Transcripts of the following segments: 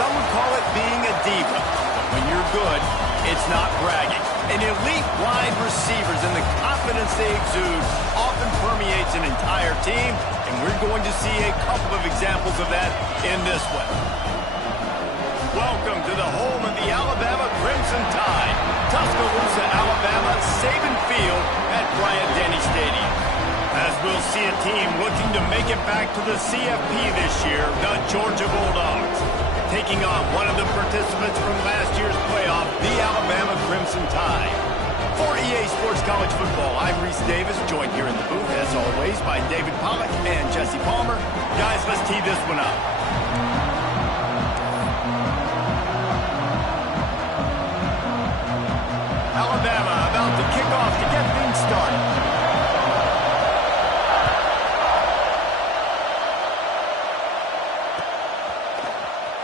Some would call it being a diva. But when you're good, it's not bragging. And elite wide receivers and the confidence they exude often permeates an entire team, and we're going to see a couple of examples of that in this one. Welcome to the home of the Alabama Crimson Tide, Tuscaloosa, Alabama, Saban Field at Bryant-Denny Stadium. As we'll see a team looking to make it back to the CFP this year, the Georgia Bulldogs, taking on one of the participants from last year's playoff, the Alabama Crimson Tide. For EA Sports College Football, I'm Reese Davis, joined here in the booth, as always, by David Pollack and Jesse Palmer. Guys, let's tee this one up. Alabama about to kick off to get things started.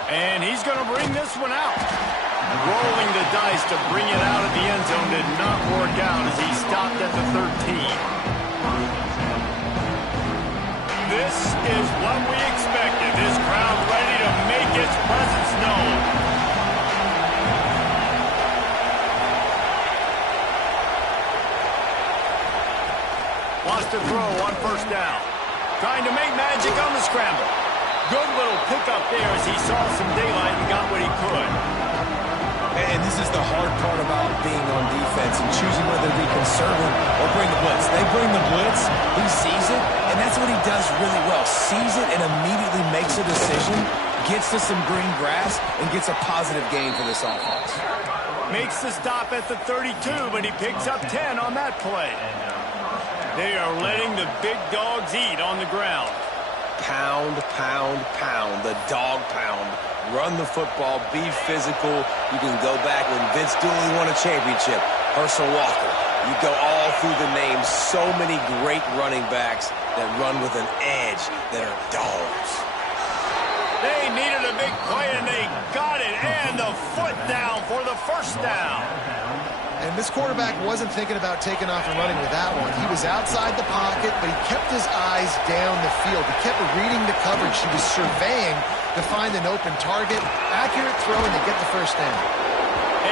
And he's going to bring this one out. Rolling the dice to bring it out of the end zone did not work out as he stopped at the 13. This is what we expected. This crowd ready to make its presence known. Wants to throw on first down. Trying to make magic on the scramble. Good little pickup there as he saw some daylight and got what he could. And this is the hard part about being on defense and choosing whether to be conservative or bring the blitz. They bring the blitz, he sees it, and that's what he does really well. Sees it and immediately makes a decision, gets to some green grass, and gets a positive gain for this offense. Makes the stop at the 32, but he picks up 10 on that play. They are letting the big dogs eat on the ground. Pound, pound, pound, the dog pound. Run the football, be physical. You can go back when Vince Dooley won a championship. Herschel Walker. You go all through the names. So many great running backs that run with an edge that are dogs. They needed a big play, and they got it. And the foot down for the first down. And this quarterback wasn't thinking about taking off and running with that one. He was outside the pocket, but he kept his eyes down the field. He kept reading the coverage. He was surveying to find an open target. Accurate throw, and they get the first down.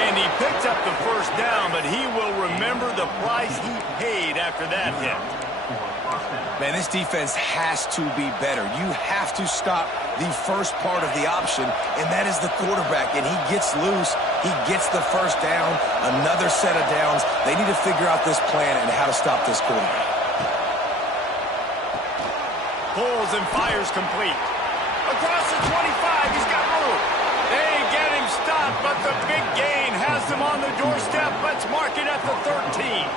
And he picked up the first down, but he will remember the price he paid after that hit. Man, this defense has to be better. You have to stop the first part of the option, and that is the quarterback. And he gets loose. He gets the first down, another set of downs. They need to figure out this plan and how to stop this quarterback. Pulls and fires complete. Across the 25, he's got room. They get him stopped, but the big gain has them on the doorstep. Let's mark it at the 13.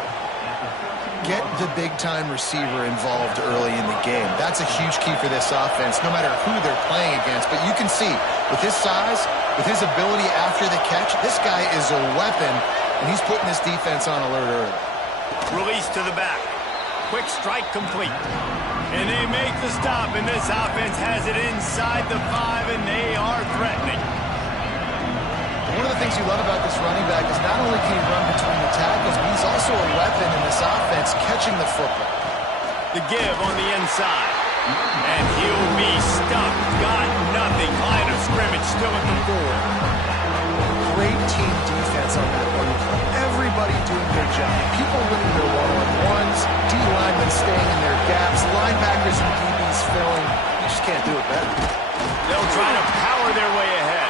Get the big-time receiver involved early in the game. That's a huge key for this offense, no matter who they're playing against. But you can see, with his size, with his ability after the catch, this guy is a weapon, and he's putting this defense on alert early. Release to the back. Quick strike complete. And they make the stop, and this offense has it inside the 5, and they are threatening. One of the things you love about this running back is not only can he run between the tackles, but he's also a weapon in this offense catching the football. The give on the inside. And he'll be stuffed. Got nothing. Line of scrimmage still at the 4. Great team defense on that one. Everybody doing their job. People winning their one-on-ones, D-linemen staying in their gaps, linebackers and DBs filling. You just can't do it better. They'll try to power their way ahead.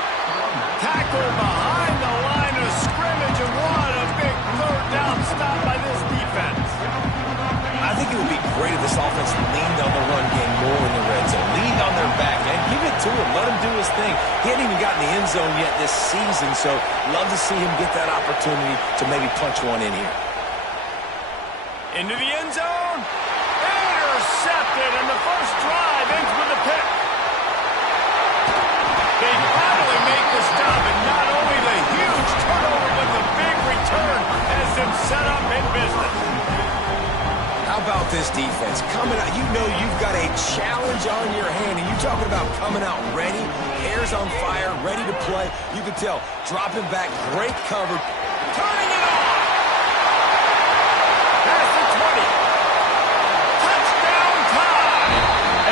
Tackle behind the line of scrimmage, and what a big third down stop by this defense. I think it would be great if this offense leaned on the run game more in the red zone. Leaned on their back, man. Give it to him. Let him do his thing. He hadn't even gotten the end zone yet this season, so love to see him get that opportunity to maybe punch one in here. Into the end zone. Intercepted, and the first drive ends with a pick. They finally make the stop, and not only the huge turnover, but the big return has them set up in business. How about this defense? Coming out, you know you've got a challenge on your hand, and you're talking about coming out ready, hair's on fire, ready to play. You can tell, dropping back, great cover. Turning it on. Past the 20. Touchdown time.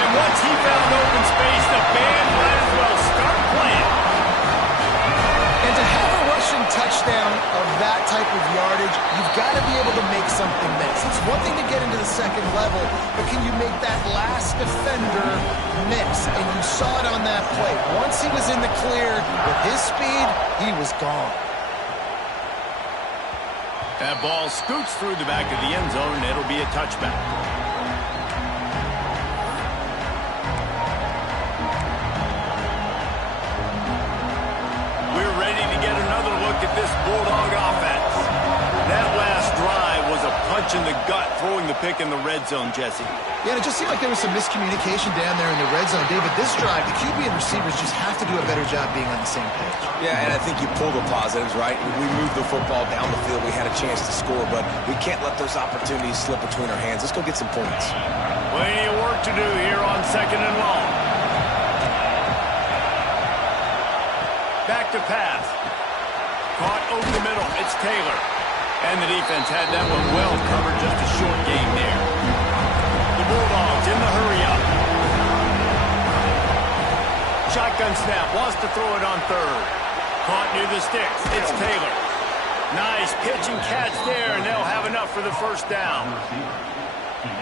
And once he found open space, the band might as well start playing. touchdown of that type of yardage, you've got to be able to make something miss. It's one thing to get into the second level, but can you make that last defender miss? And you saw it on that play. Once he was in the clear with his speed, he was gone. That ball scoots through the back of the end zone, and it'll be a touchback. We're ready to get another look at this Bulldog offense. That last drive was a punch in the gut, throwing the pick in the red zone, Jesse. Yeah, it just seemed like there was some miscommunication down there in the red zone, David. This drive, the QB and receivers just have to do a better job being on the same page. Yeah, and I think you pull the positives, right? We moved the football down the field. We had a chance to score, but we can't let those opportunities slip between our hands. Let's go get some points. Plenty of work to do here on 2nd and long. Back to pass. Caught over the middle. It's Taylor. And the defense had that one well covered. Just a short game there. The Bulldogs in the hurry-up. Shotgun snap. Wants to throw it on 3rd. Caught near the sticks. It's Taylor. Nice pitch and catch there, and they'll have enough for the first down.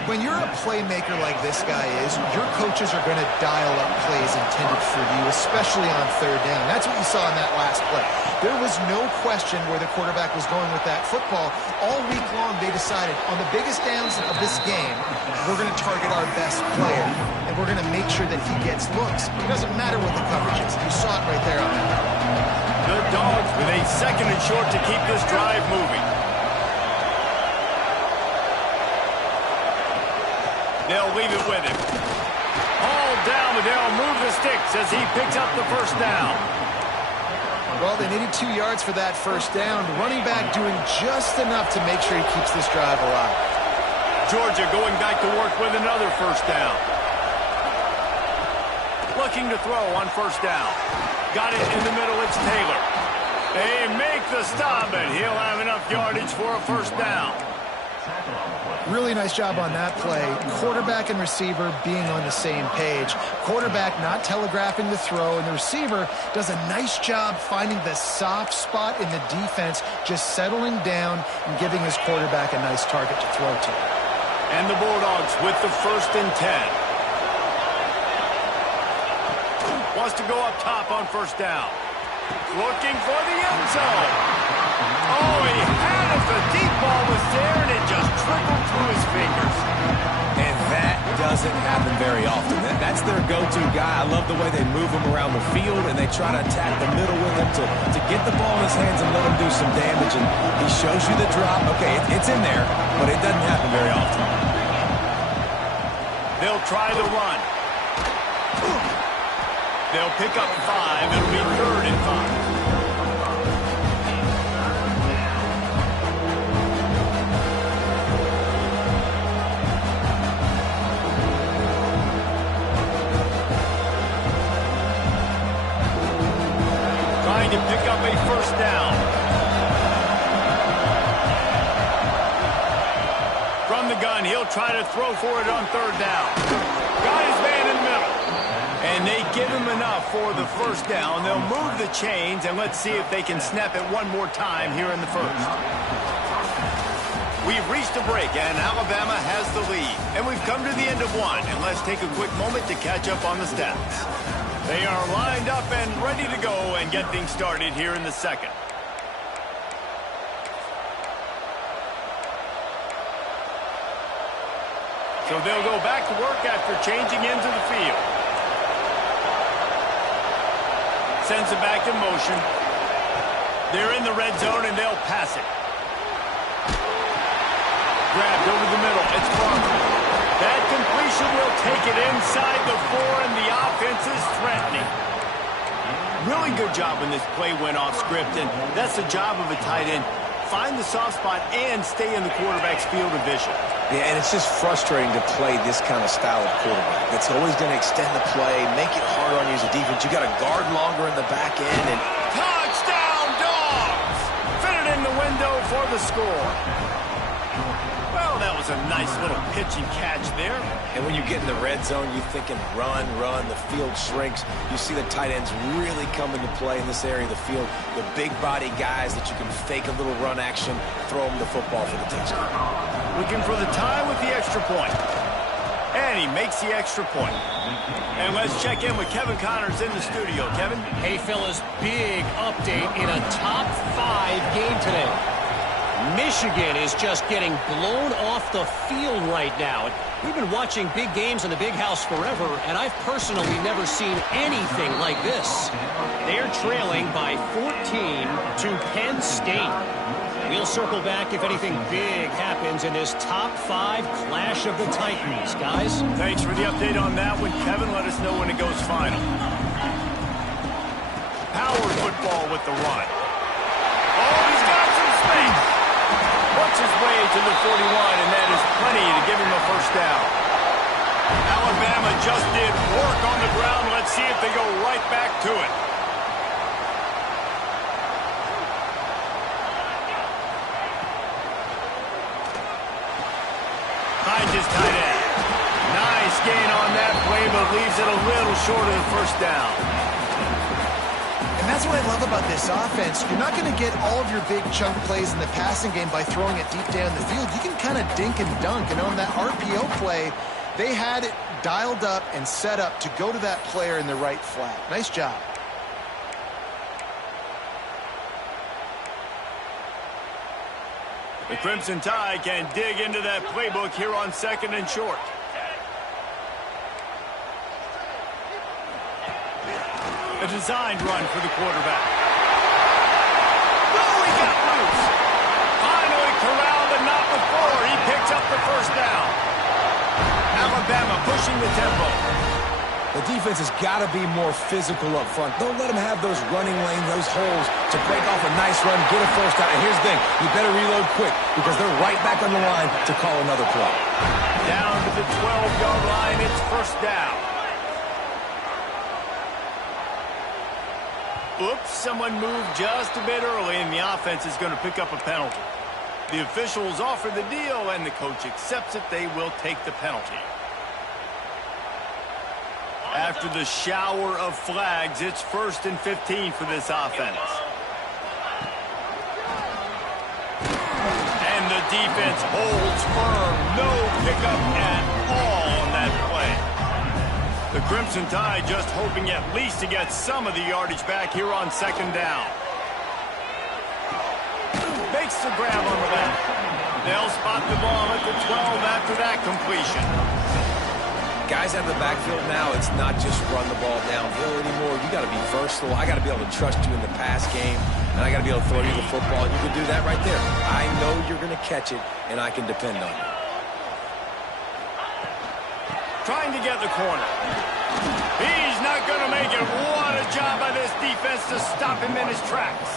When you're a playmaker like this guy is, your coaches are going to dial up plays intended for you, especially on 3rd down. That's what you saw in that last play. There was no question where the quarterback was going with that football. All week long, they decided on the biggest downs of this game, we're going to target our best player, and we're going to make sure that he gets looks. It doesn't matter what the coverage is. You saw it right there on that. The Dogs with a 2nd and short to keep this drive moving. They'll leave it with him. Hauled down, but they'll move the sticks as he picks up the first down. Well, they needed 2 yards for that first down. The running back doing just enough to make sure he keeps this drive alive. Georgia going back to work with another first down. Looking to throw on 1st down. Got it in the middle, it's Taylor. They make the stop, and he'll have enough yardage for a first down. Really nice job on that play. Quarterback and receiver being on the same page. Quarterback not telegraphing the throw, and the receiver does a nice job finding the soft spot in the defense, just settling down and giving his quarterback a nice target to throw to. And the Bulldogs with the 1st and 10. Wants to go up top on 1st down. Looking for the end zone. Oh, he had it. The deep ball was there, and it just trickled through his fingers. And that doesn't happen very often. That's their go-to guy. I love the way they move him around the field, and they try to attack the middle with him to get the ball in his hands and let him do some damage. And he shows you the drop. Okay, it's in there, but it doesn't happen very often. They'll try the run. They'll pick up 5. It'll be 3rd and 5. Trying to pick up a first down. From the gun, he'll try to throw for it on 3rd down. Got his man in the middle. And they give him enough for the first down. They'll move the chains, and let's see if they can snap it one more time here in the 1st. We've reached a break, and Alabama has the lead. And we've come to the end of 1, and let's take a quick moment to catch up on the stats. They are lined up and ready to go and get things started here in the 2nd. So they'll go back to work after changing into the field. Sends it back in motion. They're in the red zone, and they'll pass it. Grabbed over the middle. It's Farmer. That completion will take it inside the 4, and the offense is threatening. Really good job when this play went off script, and that's the job of a tight end. Find the soft spot and stay in the quarterback's field of vision. Yeah, and it's just frustrating to play this kind of style of quarterback. It's always going to extend the play, make it hard on you as a defense. You got to guard longer in the back end. And touchdown, Dogs! Fit it in the window for the score. Well, that was a nice little pitch and catch there. And when you get in the red zone, you're thinking run, run. The field shrinks. You see the tight ends really come into play in this area of the field. The big body guys that you can fake a little run action, throw them the football for the touchdown. Looking for the tie with the extra point. And he makes the extra point. And let's check in with Kevin Connors in the studio. Kevin? Hey, fellas, big update in a top 5 game today. Michigan is just getting blown off the field right now. We've been watching big games in the big house forever, and I've personally never seen anything like this. They're trailing by 14 to Penn State. We'll circle back if anything big happens in this top 5 clash of the Titans, guys. Thanks for the update on that one, Kevin. Let us know when it goes final. Power football with the run. Oh, he's got some space. Works his way to the 41, and that is plenty to give him a first down. Alabama just did work on the ground. Let's see if they go right back to it. Finds his tight end. Nice gain on that play, but leaves it a little short of the first down. And that's what I love about this offense. You're not going to get all of your big chunk plays in the passing game by throwing it deep down the field. You can kind of dink and dunk. And on that RPO play, they had it dialed up and set up to go to that player in the right flat. Nice job. The Crimson Tide can dig into that playbook here on 2nd and short. A designed run for the quarterback. Oh, he got loose. Finally corralled, but not before. He picks up the first down. Alabama pushing the tempo. The defense has got to be more physical up front. Don't let them have those running lanes, those holes to break off a nice run, get a first down. And here's the thing, you better reload quick because they're right back on the line to call another play. Down to the 12-yard line, it's first down. Oops, someone moved just a bit early, and the offense is going to pick up a penalty. The officials offer the deal, and the coach accepts it. They will take the penalty. After the shower of flags, it's 1st and 15 for this offense. And the defense holds firm. No pickup at all on that play. The Crimson Tide just hoping at least to get some of the yardage back here on 2nd down. Makes the grab on the left. They'll spot the ball at the 12 after that completion. Guys out of the backfield now, it's not just run the ball downhill anymore. You got to be versatile. I got to be able to trust you in the pass game, and I got to be able to throw you the football. You can do that right there. I know you're going to catch it, and I can depend on you. Trying to get the corner. He's not going to make it. What a job by this defense to stop him in his tracks.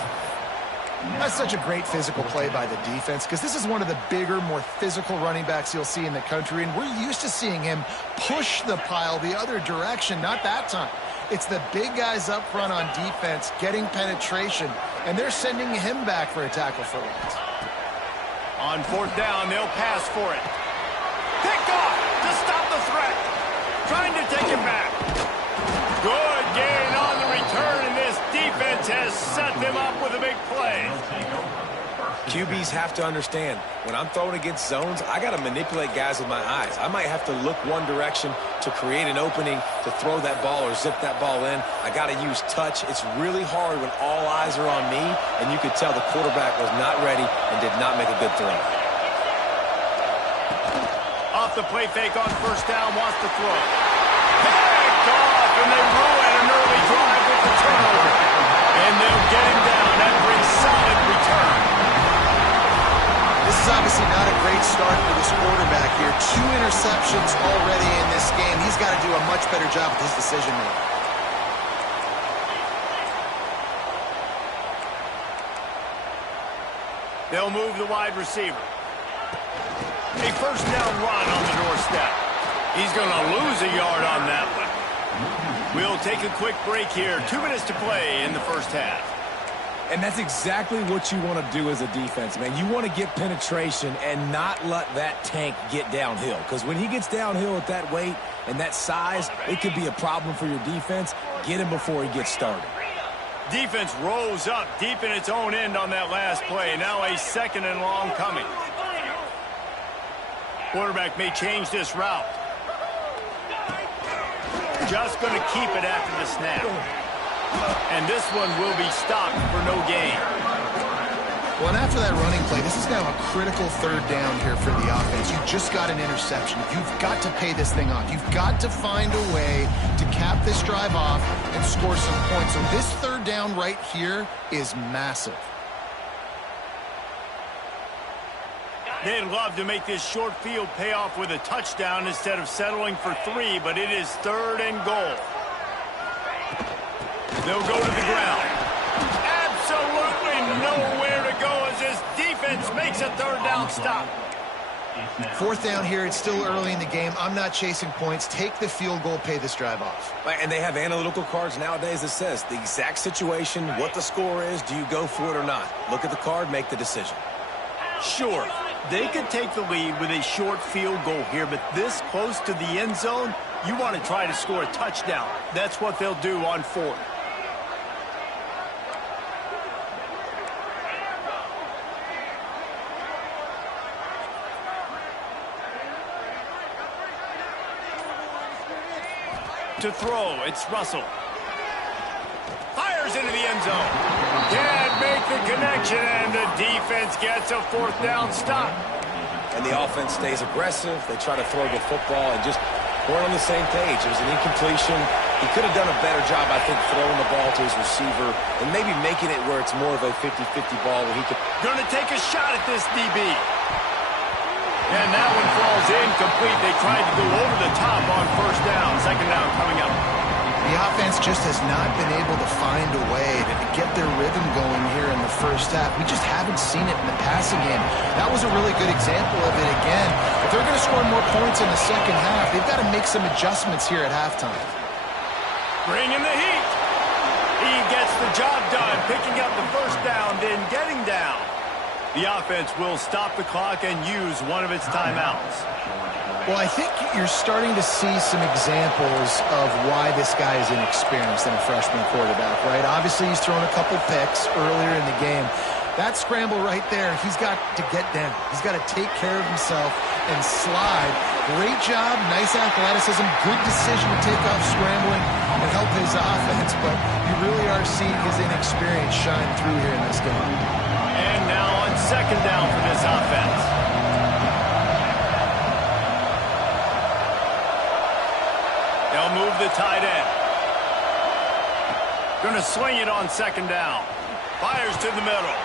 That's such a great physical play by the defense because this is one of the bigger, more physical running backs you'll see in the country, and we're used to seeing him push the pile the other direction. Not that time. It's the big guys up front on defense getting penetration, and they're sending him back for a tackle for loss. On 4th down, they'll pass for it. Picked off to stop the threat. Trying to take him back. Good gain on the return, and this defense has set them up with a big play. QBs have to understand, when I'm throwing against zones, I got to manipulate guys with my eyes. I might have to look one direction to create an opening to throw that ball or zip that ball in. I got to use touch. It's really hard when all eyes are on me, and you could tell the quarterback was not ready and did not make a good throw. Off the play fake on 1st down, wants to throw. Picked off, and they ruin an early drive with the turnover. And they'll get him down after a solid return. This is obviously not a great start for this quarterback here. 2 interceptions already in this game. He's got to do a much better job with his decision-making. They'll move the wide receiver. A 1st down run on the doorstep. He's going to lose a yard on that one. We'll take a quick break here. 2 minutes to play in the 1st half. And that's exactly what you want to do as a defense, man. You want to get penetration and not let that tank get downhill. Because when he gets downhill at that weight and that size, it could be a problem for your defense. Get him before he gets started. Defense rose up deep in its own end on that last play. Now a 2nd and long coming. Quarterback may change this route. Just going to keep it after the snap. And this one will be stopped for no gain. Well, and after that running play, this is now a critical 3rd down here for the offense. You just got an interception. You've got to pay this thing off. You've got to find a way to cap this drive off and score some points. So this 3rd down right here is massive. They'd love to make this short field pay off with a touchdown instead of settling for 3, but it is 3rd and goal. They'll go to the ground. Absolutely nowhere to go as this defense makes a 3rd down stop. 4th down here. It's still early in the game. I'm not chasing points. Take the field goal, pay this drive off. And they have analytical cards nowadays that says the exact situation, what the score is, do you go for it or not? Look at the card, make the decision. Sure, they could take the lead with a short field goal here, but this close to the end zone, you want to try to score a touchdown. That's what they'll do on 4th. To throw, it's Russell. Fires into the end zone. Can't make the connection, and the defense gets a 4th down stop. And the offense stays aggressive. They try to throw the football and just weren't on the same page. It was an incompletion. He could have done a better job, I think, throwing the ball to his receiver and maybe making it where it's more of a 50-50 ball where he could... Gonna take a shot at this DB. And that one falls incomplete. They tried to go over the top on 1st down. 2nd down coming up. The offense just has not been able to find a way to get their rhythm going here in the 1st half. We just haven't seen it in the passing game. That was a really good example of it again. If they're going to score more points in the 2nd half, they've got to make some adjustments here at halftime. Bringing the heat. He gets the job done, picking up the 1st down, then getting down. The offense will stop the clock and use one of its timeouts. Well, I think you're starting to see some examples of why this guy is inexperienced in a freshman quarterback, right? Obviously, he's thrown a couple picks earlier in the game. That scramble right there, he's got to get down. He's got to take care of himself and slide. Great job, nice athleticism, good decision to take off scrambling and help his offense, but you really are seeing his inexperience shine through here in this game. And now on 2nd down for this offense. They'll move the tight end. Gonna swing it on 2nd down. Fires to the middle.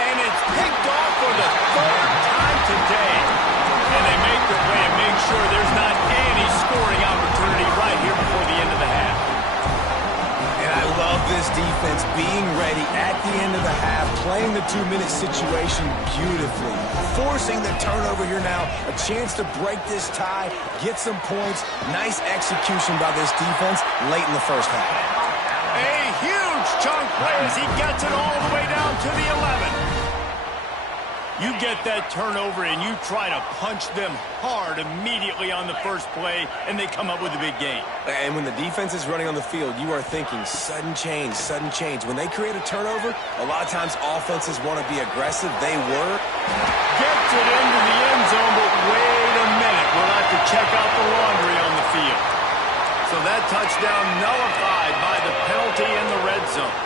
And it's picked off for the 3rd time today. And they make their play and make sure there's not any scoring opportunity right here before the end of the half. And I love this defense being ready at the end of the half, playing the 2-minute situation beautifully, forcing the turnover here now, a chance to break this tie, get some points. Nice execution by this defense late in the 1st half. A huge chunk play as he gets it all the way down to the 11. You get that turnover and you try to punch them hard immediately on the 1st play, and they come up with a big gain. And when the defense is running on the field, you are thinking sudden change, sudden change. When they create a turnover, a lot of times offenses want to be aggressive. They were. Gets it into the end zone, but wait a minute. We'll have to check out the laundry on the field. So that touchdown nullified by the penalty in the red zone.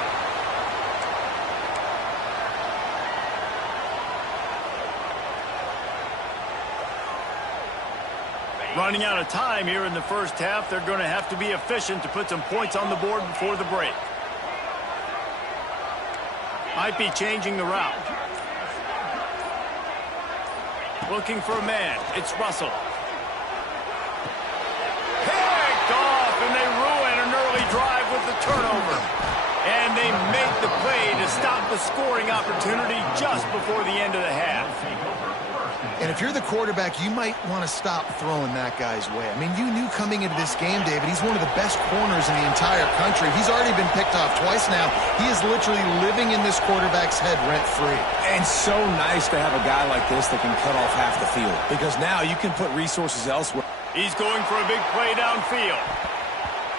Running out of time here in the 1st half. They're going to have to be efficient to put some points on the board before the break. Might be changing the route. Looking for a man. It's Russell. Picked off, and they ruin an early drive with the turnover. And they make the play to stop the scoring opportunity just before the end of the half. And if you're the quarterback, you might want to stop throwing that guy's way. I mean, you knew coming into this game, David, he's one of the best corners in the entire country. He's already been picked off twice now. He is literally living in this quarterback's head rent-free. And so nice to have a guy like this that can cut off half the field, because now you can put resources elsewhere. He's going for a big play downfield.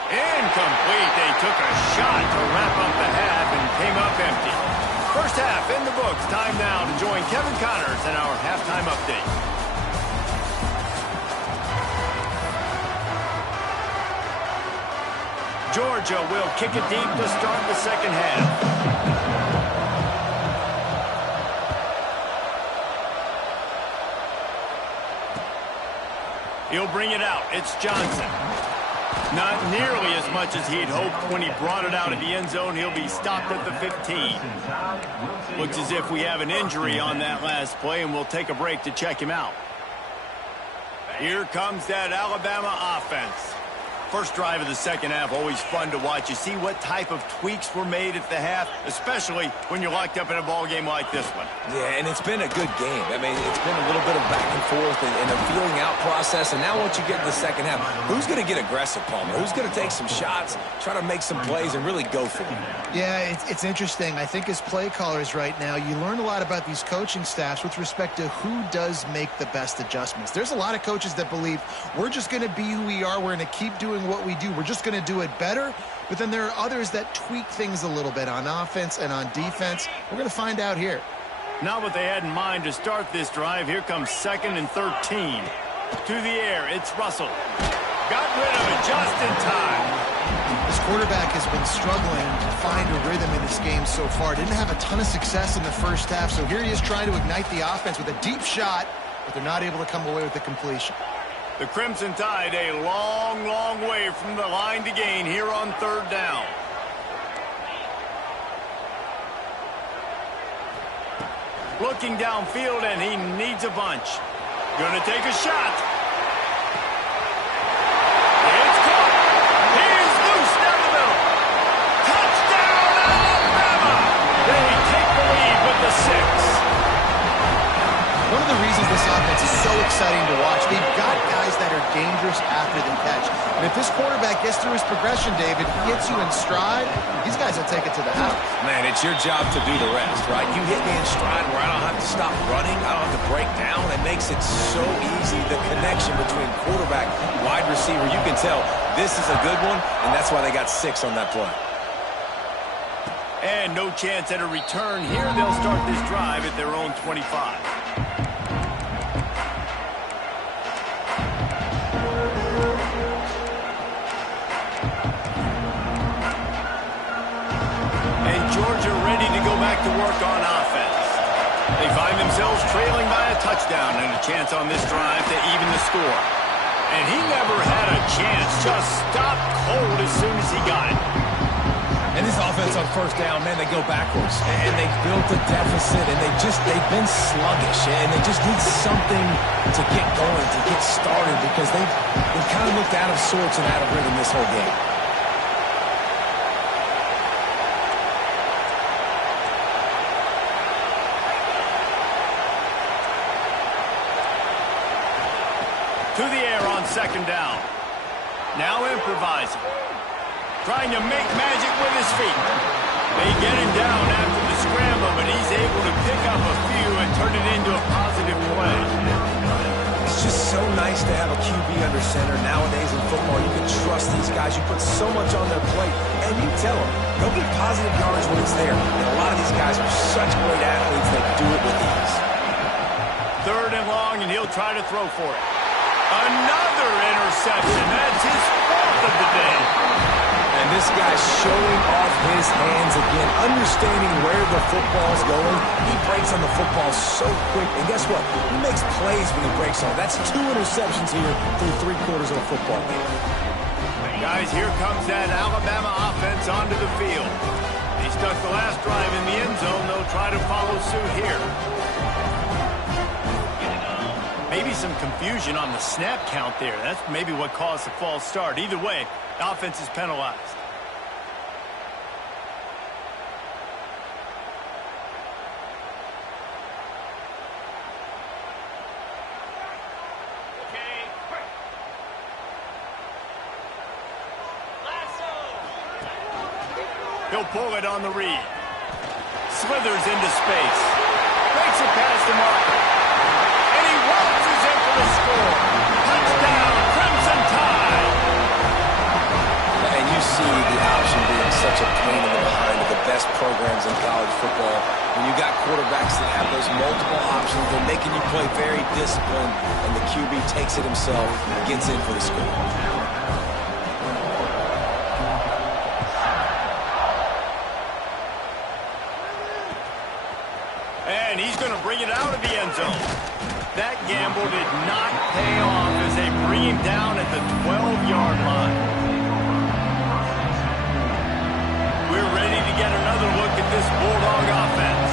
Incomplete. They took a shot to wrap up the half and came up empty. First half in the books. Time now to join Kevin Connors in our halftime update. Georgia will kick it deep to start the second half. He'll bring it out. It's Johnson. Not nearly as much as he'd hoped when he brought it out of the end zone. He'll be stopped at the 15. Looks as if we have an injury on that last play, and we'll take a break to check him out. Here comes that Alabama offense. First drive of the second half, always fun to watch. You see what type of tweaks were made at the half, especially when you're locked up in a ball game like this one. Yeah, and it's been a good game. I mean, it's been a little bit of back and forth and a feeling out process. And now once you get to the second half, who's going to get aggressive, Palmer? Who's going to take some shots, try to make some plays, and really go for it? Yeah, it's interesting. I think as play callers right now, you learn a lot about these coaching staffs with respect to who does make the best adjustments. There's a lot of coaches that believe we're just going to be who we are. We're going to keep doing what we do. We're just going to do it better. But then there are others that tweak things a little bit on offense and on defense. We're going to find out here. Not what they had in mind to start this drive. Here comes 2nd and 13. To the air, it's Russell. Got rid of it just in time. This quarterback has been struggling to find a rhythm in this game so far. Didn't have a ton of success in the first half, so here he is trying to ignite the offense with a deep shot, but they're not able to come away with the completion. The Crimson Tide a long, long way from the line to gain here on 3rd down. Looking downfield, and he needs a bunch. Gonna take a shot. It's caught. He's loose down the middle. Touchdown, Alabama! They take the lead with the 6. One of the reasons this offense is so exciting to watch, they've got guys that are dangerous after the catch. And if this quarterback gets through his progression, David, he hits you in stride, these guys will take it to the house. Man, it's your job to do the rest, right? You hit me in stride where I don't have to stop running, I don't have to break down. It makes it so easy, the connection between quarterback, wide receiver. You can tell this is a good one, and that's why they got 6 on that play. And no chance at a return here. They'll start this drive at their own 25. And Georgia ready to go back to work on offense. They find themselves trailing by a touchdown and a chance on this drive to even the score. And he never had a chance. Just stopped cold as soon as he got it. And this offense on 1st down, man, they go backwards. And they've built a deficit, and they've been sluggish. And they just need something to get going, to get started, because they've kind of looked out of sorts and out of rhythm this whole game. To the air on 2nd down. Now improvising. Trying to make magic with his feet. They get him down after the scramble, but he's able to pick up a few and turn it into a positive play. It's just so nice to have a QB under center. Nowadays in football, you can trust these guys. You put so much on their plate, and you tell them, they'll get positive yards when it's there. And a lot of these guys are such great athletes that do it with ease. 3rd and long, and he'll try to throw for it. Another interception. That's his 4th of the day. And this guy's showing off his hands again, understanding where the football's going. He breaks on the football so quick. And guess what? He makes plays when he breaks on. That's 2 interceptions here through 3/4 of a football game. Guys, here comes that Alabama offense onto the field. They stuck the last drive in the end zone. They'll try to follow suit here. Maybe some confusion on the snap count there. That's maybe what caused the false start. Either way, the offense is penalized. He'll pull it on the read. Slithers into space. Breaks it past the marker. And he waltzes in for the score. Touchdown, Crimson Tide. And you see the option being such a pain in the behind of the best programs in college football. When you got quarterbacks that have those multiple options, they're making you play very disciplined, and the QB takes it himself and gets in for the score. And he's going to bring it out of the end zone. That gamble did not pay off as they bring him down at the 12-yard line. We're ready to get another look at this Bulldog offense.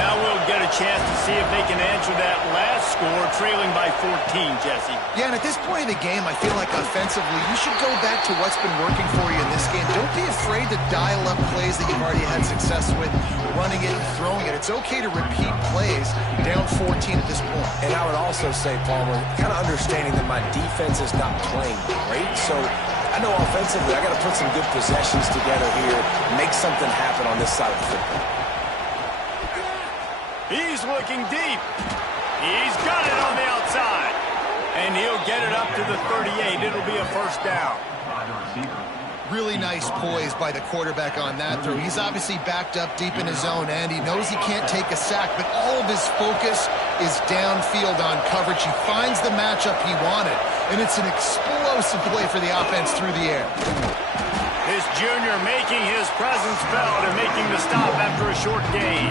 Now we'll get a chance to see if they can answer that last score, trailing by 14, Jesse. Yeah, and at this point of the game, I feel like offensively, you should go back to what's been working for you in this game. Don't be afraid to dial up plays that you've already had success with, running it and throwing it. It's okay to repeat plays down 14 at this point. And I would also say, Palmer, kind of understanding that my defense is not playing great, so I know offensively I got to put some good possessions together here, make something happen on this side of the football. He's looking deep. He's got it on the outside. And he'll get it up to the 38. It'll be a first down. Really nice poise by the quarterback on that throw. He's obviously backed up deep in his own end. He knows he can't take a sack, but all of his focus is downfield on coverage. He finds the matchup he wanted, and it's an explosive play for the offense through the air. This junior making his presence felt and making the stop after a short gain.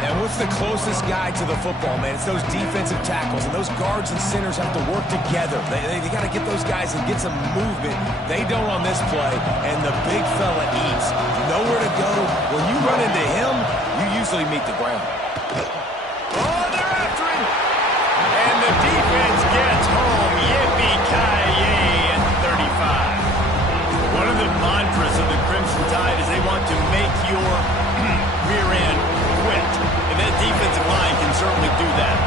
And what's the closest guy to the football, man? It's those defensive tackles, and those guards and centers have to work together. They got to get those guys and get some movement. They don't on this play, and the big fella eats. Nowhere to go. When you run into him, you usually meet the ground. Oh, they're after him. And the defense gets home. Yippee-ki-yay at 35. One of the mantras of the Crimson Tide is they want to make your rear end quit. And that defensive line can certainly do that.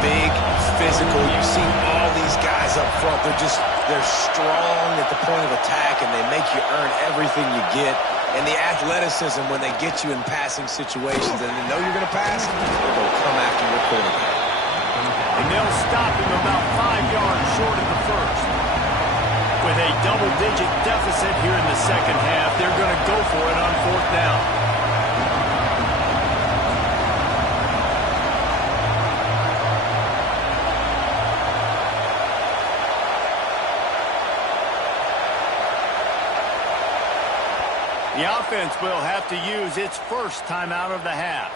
Big, physical. You see all these guys up front. They're strong at the point of attack, and they make you earn everything you get. And the athleticism when they get you in passing situations and they know you're going to pass, they're going to come after your quarterback. And they'll stop him about 5 yards short of the first. With a double-digit deficit here in the second half, they're going to go for it on fourth down. The offense will have to use its first timeout of the half.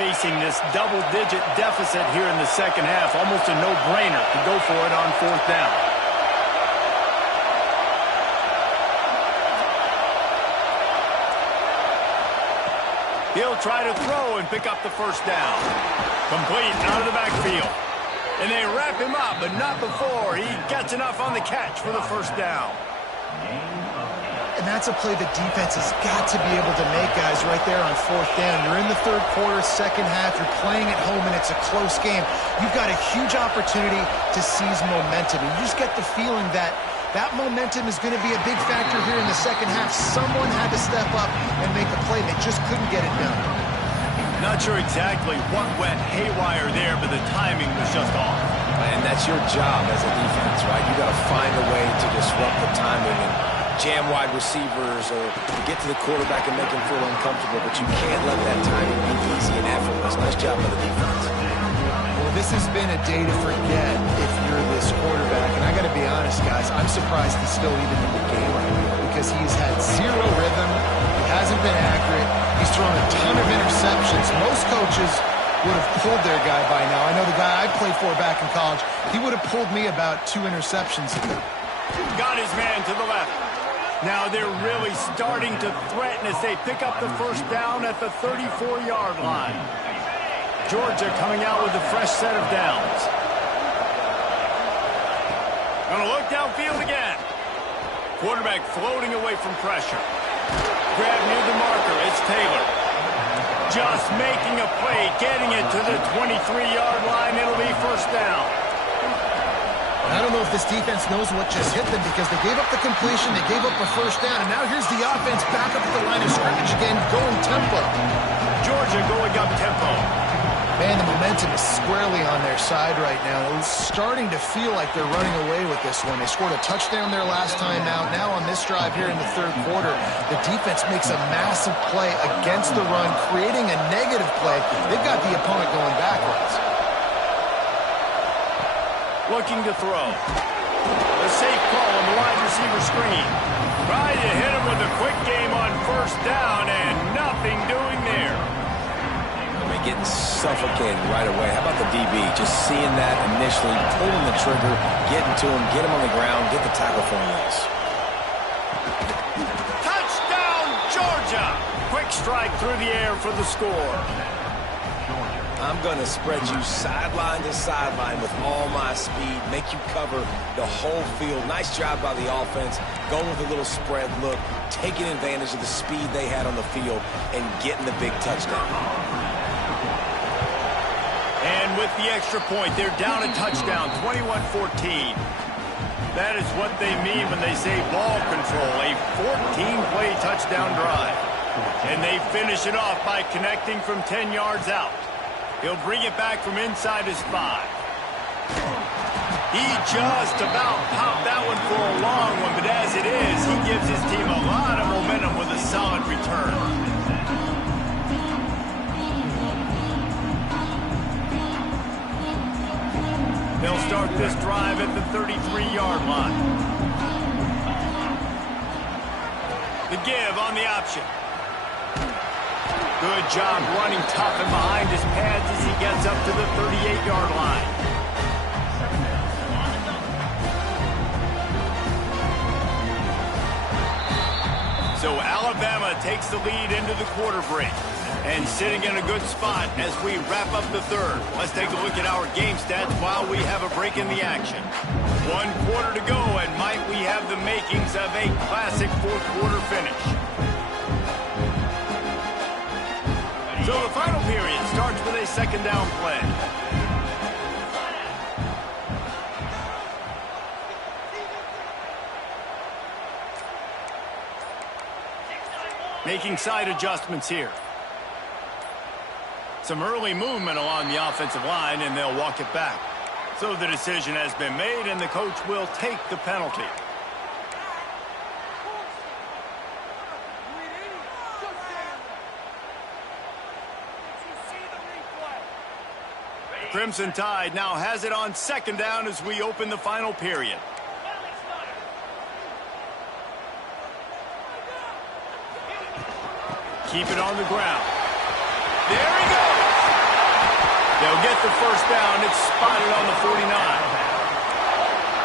Facing this double-digit deficit here in the second half, almost a no-brainer to go for it on fourth down. He'll try to throw and pick up the first down. Complete out of the backfield. And they wrap him up, but not before he gets enough on the catch for the first down. And that's a play the defense has got to be able to make, guys, right there on fourth down. You're in the third quarter, second half. You're playing at home, and it's a close game. You've got a huge opportunity to seize momentum. And you just get the feeling that that momentum is going to be a big factor here in the second half. Someone had to step up and make a play. They just couldn't get it done. Not sure exactly what went haywire there, but the timing was just off. And that's your job as a defense, right? You got to find a way to disrupt the timing and jam wide receivers or get to the quarterback and make him feel uncomfortable, but you can't let that timing be easy and effortless. Nice job by the defense. Well, this has been a day to forget if you're this quarterback, and I got to be honest, guys, I'm surprised he's still even in the game right now because he's had zero rhythm. He hasn't been accurate. He's thrown a ton of interceptions. Most coaches would have pulled their guy by now. I know the guy I played for back in college, he would have pulled me about 2 interceptions ago. Got his man to the left. Now they're really starting to threaten as they pick up the first down at the 34-yard line. Georgia coming out with a fresh set of downs. Gonna look downfield again. Quarterback floating away from pressure. Grab near the marker. It's Taylor. Just making a play, getting it to the 23-yard line. It'll be first down. I don't know if this defense knows what just hit them because they gave up the completion, they gave up a first down, and now here's the offense back up at the line of scrimmage again, going tempo. Georgia going up tempo. Man, the momentum is squarely on their side right now. It's starting to feel like they're running away with this one. They scored a touchdown their last time out. Now on this drive here in the third quarter, the defense makes a massive play against the run, creating a negative play. They've got the opponent going backwards. Looking to throw. A safe call on the wide receiver screen. Trying to hit him with a quick game on first down, and nothing doing there. Getting suffocated right away. How about the DB? Just seeing that initially, pulling the trigger, getting to him, get him on the ground, get the tackle for him. Touchdown, Georgia! Quick strike through the air for the score. I'm going to spread you sideline to sideline with all my speed, make you cover the whole field. Nice job by the offense, going with a little spread look, taking advantage of the speed they had on the field, and getting the big touchdown. And with the extra point, they're down a touchdown, 21-14. That is what they mean when they say ball control, a 14-play touchdown drive. And they finish it off by connecting from 10 yards out. He'll bring it back from inside his 5. He just about popped that one for a long one, but as it is, he gives his team a lot of momentum with a solid return. They'll start this drive at the 33-yard line. The give on the option. Good job running tough and behind his pads as he gets up to the 38-yard line. So Alabama takes the lead into the quarter break. And sitting in a good spot as we wrap up the third. Let's take a look at our game stats while we have a break in the action. 1 quarter to go, and might we have the makings of a classic fourth quarter finish. So the final period starts with a second down play. Making side adjustments here. Some early movement along the offensive line, and they'll walk it back. So the decision has been made, and the coach will take the penalty. Crimson Tide now has it on second down as we open the final period. Keep it on the ground. There he goes. They'll get the first down. It's spotted on the 49.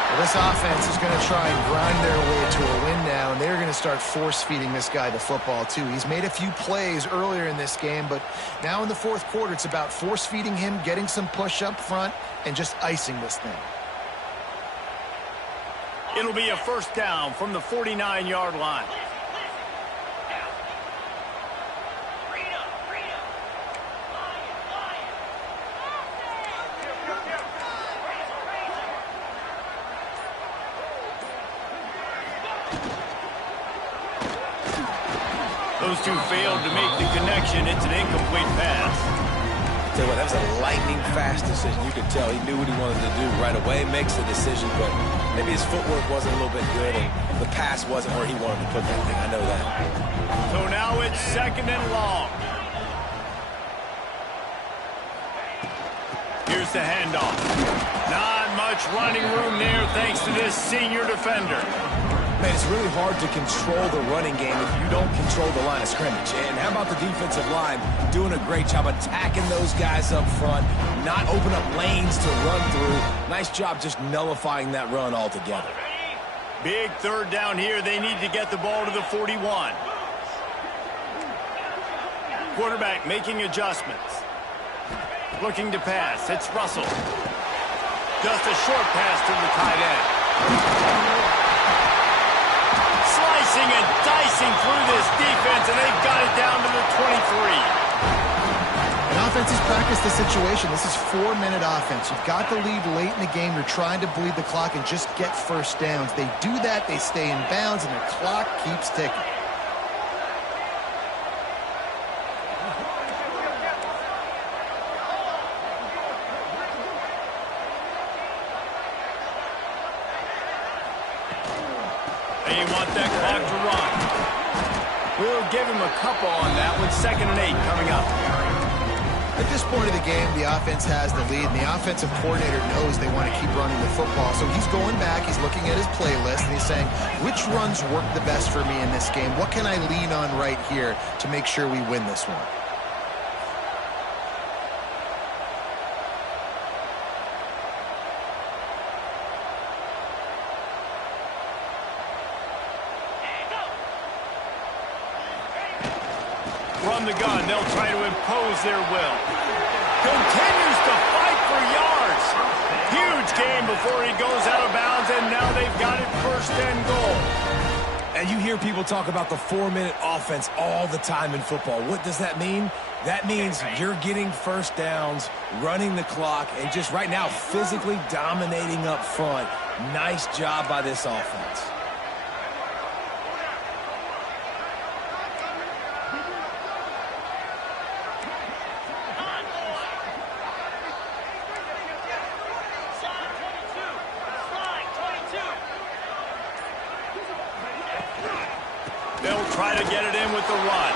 Well, this offense is going to try and grind their way to a win now, and they're going to start force-feeding this guy the football, too. He's made a few plays earlier in this game, but now in the fourth quarter, it's about force-feeding him, getting some push up front, and just icing this thing. It'll be a first down from the 49-yard line. Those two failed to make the connection. It's an incomplete pass. Tell you what, that was a lightning-fast decision. You could tell he knew what he wanted to do right away, makes the decision, but maybe his footwork wasn't a little bit good, and the pass wasn't where he wanted to put that thing. I know that. So now it's second and long. Here's the handoff. Not much running room there thanks to this senior defender. Man, it's really hard to control the running game if you don't control the line of scrimmage. And how about the defensive line doing a great job attacking those guys up front, not open up lanes to run through. Nice job just nullifying that run altogether. Big third down here. They need to get the ball to the 41. Quarterback making adjustments. Looking to pass. It's Russell. Just a short pass to the tight end. Slicing and dicing through this defense, and they've got it down to the 23. defenses practice the situation. This is 4-minute offense. You've got the lead late in the game. You're trying to bleed the clock and just get first downs. They do that, they stay in bounds, and the clock keeps ticking. They want that clock to run. We'll give him a couple on that one. 2nd and 8 coming up. At this point of the game, the offense has the lead, and the offensive coordinator knows they want to keep running the football. So he's going back, he's looking at his playlist, and he's saying, which runs work the best for me in this game? What can I lean on right here to make sure we win this one? From the gun, they'll try to impose their will. Continues to fight for yards. Huge gain before he goes out of bounds, and now they've got it 1st and goal. And you hear people talk about the 4-minute offense all the time in football. What does that mean? That means you're getting first downs, running the clock, and just right now physically dominating up front. Nice job by this offense. They'll try to get it in with the run.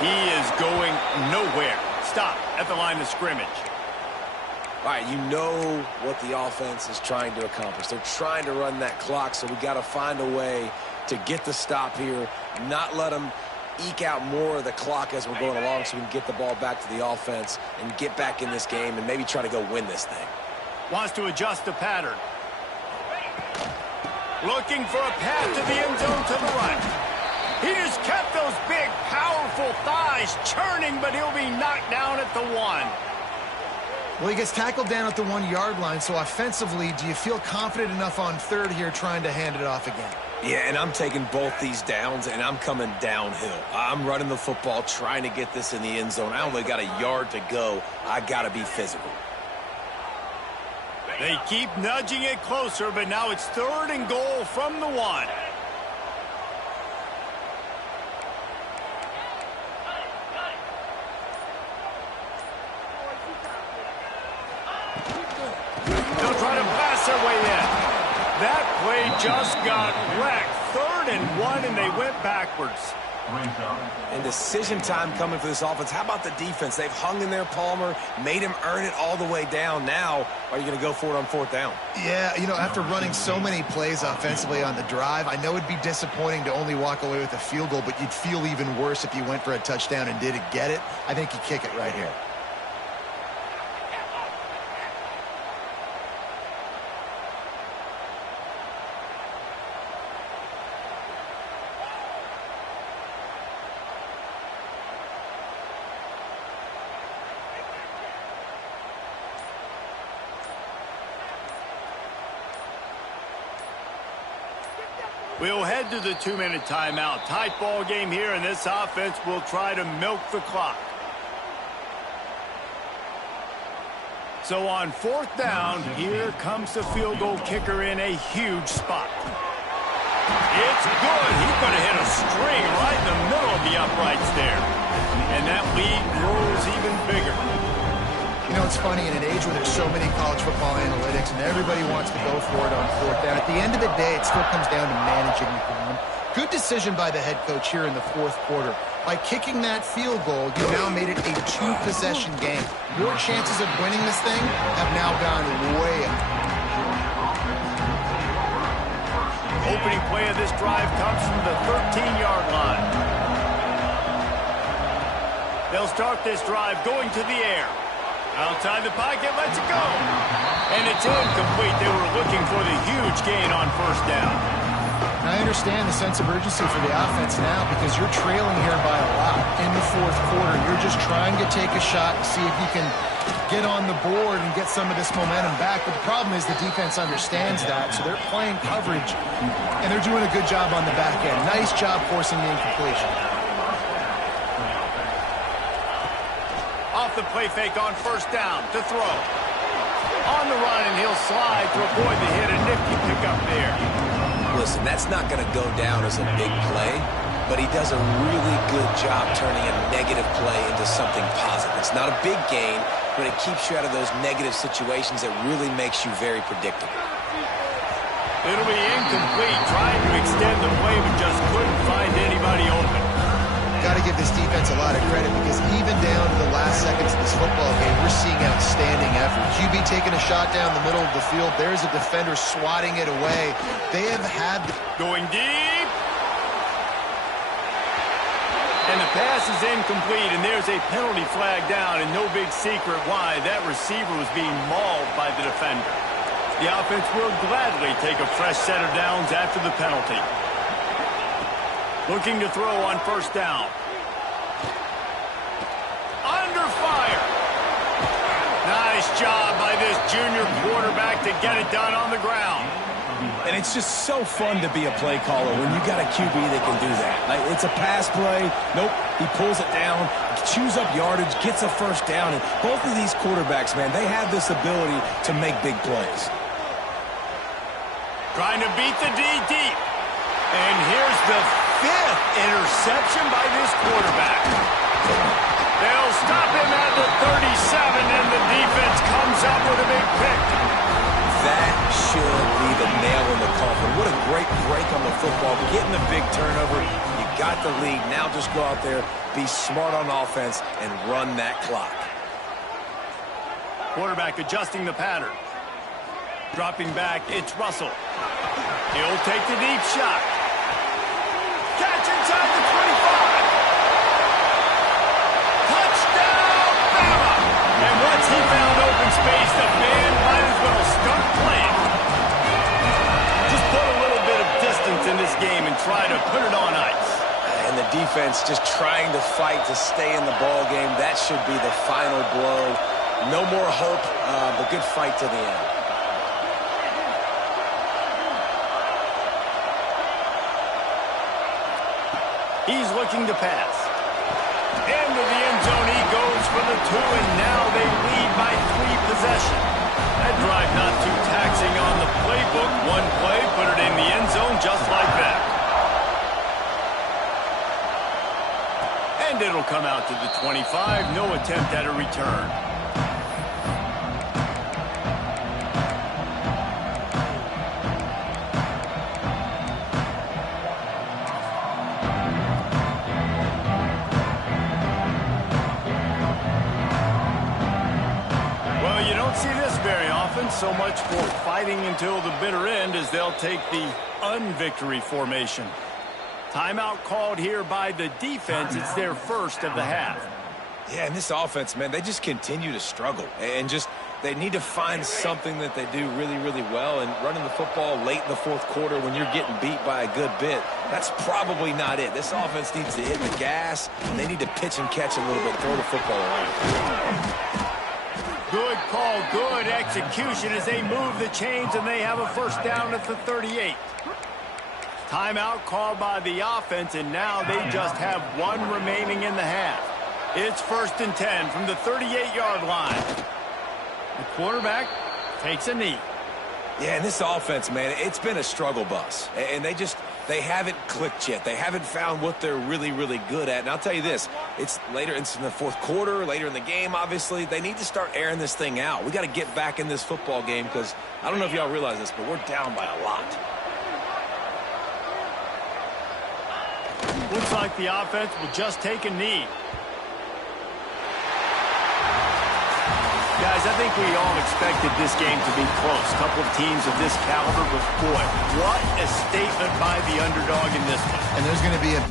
He is going nowhere. Stop at the line of scrimmage. All right, you know what the offense is trying to accomplish. They're trying to run that clock, so we got to find a way to get the stop here, not let them eke out more of the clock as we're going along so we can get the ball back to the offense and get back in this game and maybe try to go win this thing. Wants to adjust the pattern. Looking for a path to the end zone to the right. He just kept those big, powerful thighs churning, but he'll be knocked down at the 1. Well, he gets tackled down at the 1-yard line, so offensively, do you feel confident enough on 3rd here trying to hand it off again? Yeah, and I'm taking both these downs, and I'm coming downhill. I'm running the football, trying to get this in the end zone. I only got a yard to go. I got to be physical. They keep nudging it closer, but now it's 3rd and goal from the 1. They'll try to pass their way in. That play just got wrecked. 3rd and 1, and they went backwards. And decision time coming for this offense. How about the defense? They've hung in there, Palmer, made him earn it all the way down. Now, are you going to go for it on 4th down? Yeah, you know, after running so many plays offensively on the drive, I know it'd be disappointing to only walk away with a field goal, but you'd feel even worse if you went for a touchdown and didn't get it. I think you kick it right here. We'll head to the 2-minute timeout. Tight ball game here, and this offense will try to milk the clock. So on 4th down, here comes the field goal kicker in a huge spot. It's good. He's going to hit a string right in the middle of the uprights there. And that lead grows even bigger. You know, it's funny, in an age where there's so many college football analytics and everybody wants to go for it on 4th down, at the end of the day, it still comes down to managing the game. Good decision by the head coach here in the 4th quarter. By kicking that field goal, you now made it a 2-possession game. Your chances of winning this thing have now gone way up. Opening play of this drive comes from the 13-yard line. They'll start this drive going to the air. Outside the pocket, lets it go. And it's incomplete. They were looking for the huge gain on 1st down. And I understand the sense of urgency for the offense now because you're trailing here by a lot in the 4th quarter. You're just trying to take a shot and see if you can get on the board and get some of this momentum back. But the problem is the defense understands that, so they're playing coverage, and they're doing a good job on the back end. Nice job forcing the incompletion. the play fake on first down to throw. On the run, and he'll slide to avoid the hit. A nifty pickup there. Listen, that's not going to go down as a big play, but he does a really good job turning a negative play into something positive. It's not a big gain, but it keeps you out of those negative situations that really makes you very predictable. It'll be incomplete, trying to extend the play, but just couldn't find anybody open. Got to give this defense a lot of credit because even down to the last seconds of this football game, we're seeing outstanding effort. QB taking a shot down the middle of the field. There's a defender swatting it away. They have had... Going deep. And the pass is incomplete, and there's a penalty flag down, and no big secret why. That receiver was being mauled by the defender. The offense will gladly take a fresh set of downs after the penalty. Looking to throw on first down. Under fire. Nice job by this junior quarterback to get it done on the ground. And it's just so fun to be a play caller when you got a QB that can do that. Like, it's a pass play. Nope, he pulls it down, chews up yardage, gets a first down. And both of these quarterbacks, man, they have this ability to make big plays. Trying to beat the D deep. And here's the 5th interception by this quarterback. They'll stop him at the 37, and the defense comes up with a big pick. That should be the nail in the coffin. What a great break on the football. Getting the big turnover. You got the lead. Now just go out there, be smart on offense, and run that clock. Quarterback adjusting the pattern. Dropping back, it's Russell. He'll take the deep shot. Catch inside the 25. Touchdown, BAMA! And once he found open space, the band might as well start playing. Just put a little bit of distance in this game and try to put it on ice. And the defense just trying to fight to stay in the ball game. That should be the final blow. No more hope, but good fight to the end. He's looking to pass. Into the end zone he goes for the 2, and now they lead by 3 possessions. That drive not too taxing on the playbook. One play, put it in the end zone just like that. And it'll come out to the 25. No attempt at a return. Very often, so much for fighting until the bitter end as they'll take the unvictory formation. Timeout called here by the defense. It's their first of the half. Yeah, and this offense, man, they just continue to struggle. And just, they need to find something that they do really, really well. And running the football late in the fourth quarter when you're getting beat by a good bit, that's probably not it. This offense needs to hit the gas, and they need to pitch and catch a little bit, throw the football around. Good call, good execution as they move the chains, and they have a first down at the 38. Timeout called by the offense, and now they just have 1 remaining in the half. It's 1st and 10 from the 38-yard line. The quarterback takes a knee. Yeah, and this offense, man, it's been a struggle bus. And they haven't clicked yet. They haven't found what they're really, really good at. And I'll tell you this, it's later in the fourth quarter, later in the game, obviously. They need to start airing this thing out. We got to get back in this football game because I don't know if y'all realize this, but we're down by a lot. Looks like the offense will just take a knee. Guys, I think we all expected this game to be close. A couple of teams of this caliber, but boy, what a statement by the underdog in this one. And there's going to be a